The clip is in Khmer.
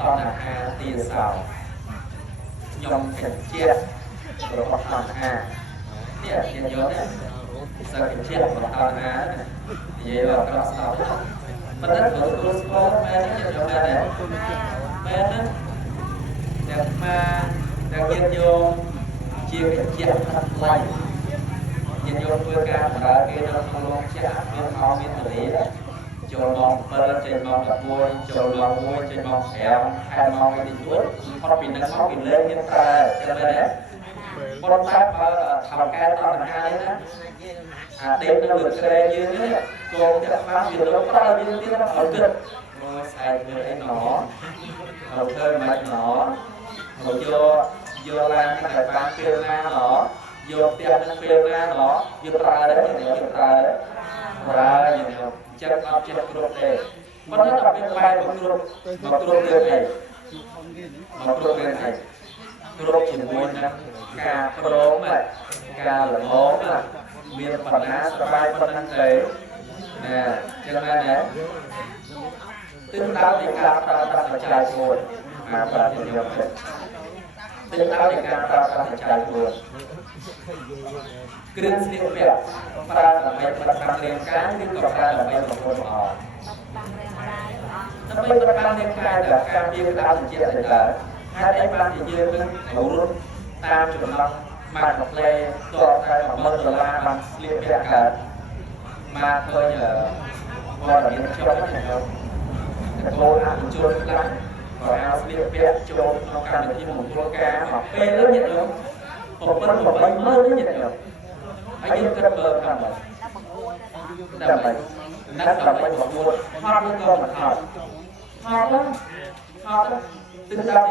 ตอนตีสาวย่อมเข็นเจี๊ยบหรือว่าตอนเนี่ยเย็นเยอะเนี่ยสักเจี๊ยบหรือตอนเยอะก็สาวมันนั่นเหมือนตัวสปอร์ตแมนที่จะมาเนี่ยแมนนั้นเด็กมาเด็กเย็นโยเจี๊ยบเจี๊ยบทัดไล่เย็นโยเพื่อการหาเกณฑ์เราลงเจี๊ยบเพื่อเขามีตัวนี้ចូលមក7ចេញមក11ចូលមក1ចេញមក5ខែមកទីជួតផុតពីនឹងមកពីលេខមានប្រើចឹងមែនទេប៉ុន្តែបើថៅកែតណ្ហានេះណាដេកនៅលើក្រែយើងនេះគោតែខ្វះវាទៅប្រើយើងទៀតណាឲ្យគិតមើលស្អែកមើលអីណោเราเคยមិនណោเราយកឡានតែបានពេលណាណោយកផ្ទះនឹងពេលណាណោយកប្រើដែរយកប្រើយ៉ាងចិត្តអត់ចិត្តគ្រប់ទេប៉ុន្តែដល់ពេលបែរមកគ្រប់រឿងអីមកគ្រប់រឿងអីគ្រប់ជាមួយនឹងការព្រមការល្មមមានបណ្ណាសบายប៉ុណ្ណឹងទេណាចឹងមែនទេទិញដល់ទីការប្រើប្រាស់បច្ច័យមួយមកប្រាជ្ញាខ្ញុំទេទិញដល់ទីការប្រើប្រាស់បច្ច័យមួយគ្រឿងស្លៀកពាក់ប្រើដើម្បីបដិកម្មរាងកាយឬក៏ប្រើដើម្បីប្រមូលផលដើម្បីបដិកម្មរាងកាយដែលការពារក្តៅត្រជាក់ទៅដែរហើយឯងបានជាយើងនឹងរត់តាមចំណងបាត់មកលេតតែ$1,000បានស្លៀកពាក់កើតមកឃើញព័ត៌មានខ្ញុំហ្នឹងតែគោលអនុជនខ្លះក៏ឲ្យស្លៀកពាក់ចូលក្នុងកម្មវិធីមង្គលការមកពេលនេះញាតិញោម7-80000ញាតិញោមហើយយើងគិតមើលថាម៉េចដើម្បីណាត់ដើម្បីប្រមូលថតនឹងក៏មិនថតទិញដល់